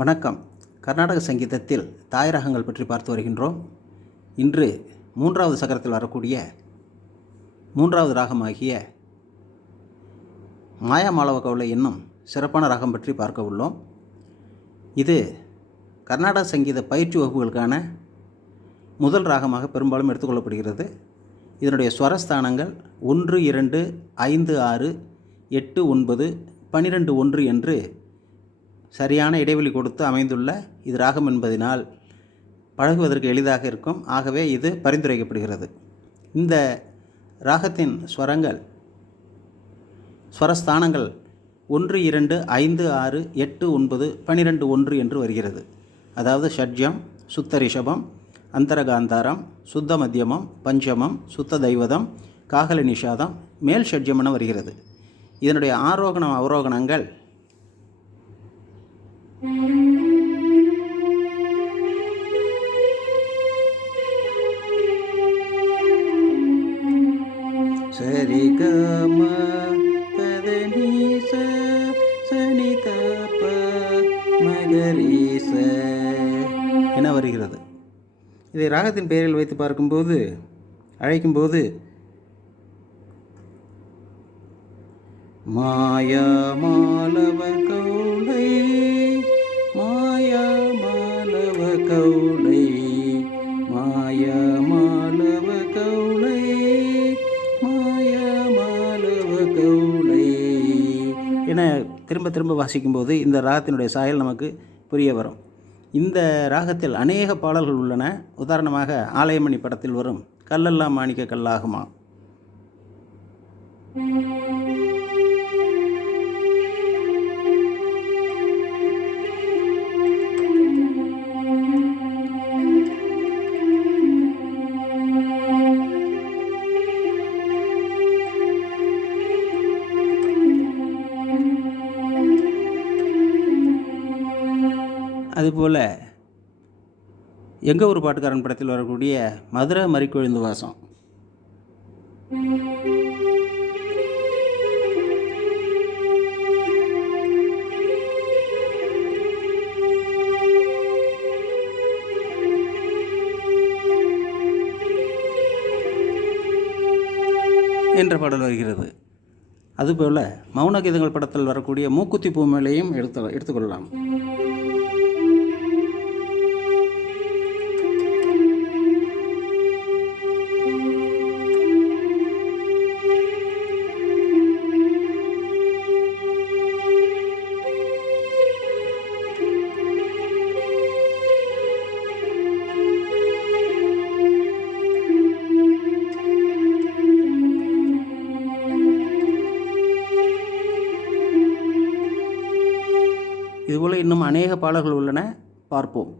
வணக்கம். கர்நாடக சங்கீதத்தில் தாய் ராகங்கள் பற்றி பார்த்து வருகின்றோம். இன்று மூன்றாவது சக்கரத்தில் வரக்கூடிய மூன்றாவது ராகமாகிய மாயா கவலை கவுளை என்னும் சிறப்பான ராகம் பற்றி பார்க்க உள்ளோம். இது கர்நாடக சங்கீத பயிற்சி வகுப்புகளுக்கான முதல் ராகமாக பெரும்பாலும் எடுத்துக்கொள்ளப்படுகிறது. இதனுடைய ஸ்வரஸ்தானங்கள் ஒன்று இரண்டு ஐந்து ஆறு எட்டு ஒன்பது பன்னிரெண்டு ஒன்று என்று சரியான இடைவெளி கொடுத்து அமைந்துள்ள இது ராகம் என்பதனால் பழகுவதற்கு எளிதாக இருக்கும். ஆகவே இது பரிந்துரைக்கப்படுகிறது. இந்த ராகத்தின் ஸ்வரங்கள் ஸ்வரஸ்தானங்கள் ஒன்று இரண்டு ஐந்து ஆறு எட்டு ஒன்பது பன்னிரெண்டு ஒன்று என்று வருகிறது. அதாவது ஷட்ஜம் சுத்த ரிஷபம் அந்தரகாந்தாரம் சுத்த மத்தியமம் பஞ்சமம் சுத்த தெய்வதம் காகல நிஷாதம் மேல் ஷட்ஜம் என வருகிறது. இதனுடைய ஆரோகணம் அவரோகணங்கள் சரி கம சனி என வருகிறது? இதை ராகத்தின் பெயரில் வைத்து பார்க்கும்போது அழைக்கும்போது மாயா மாலவ கௌளை மாயா மாலவ கௌளை என திரும்ப திரும்ப வாசிக்கும்போது இந்த ராகத்தினுடைய சாயல் நமக்கு புரிய வரும். இந்த ராகத்தில் அநேக பாடல்கள் உள்ளன. உதாரணமாக ஆலயமணி படத்தில் வரும் கல்லெல்லாம் மாணிக்க கல்லாகுமா? அதுபோல் எங்கள் ஊர் பாட்டுக்காரன் படத்தில் வரக்கூடிய மதுரை மறிக்கொழுந்து வாசம். என்ற பாடல் வருகிறது. அதுபோல் மௌன கீதங்கள் படத்தில் வரக்கூடிய மூக்குத்தி பூமேலையும் எடுத்து எடுத்துக்கொள்ளலாம். இதுபோல் இன்னும் அநேக பாடல்கள் உள்ளன. பார்ப்போம்.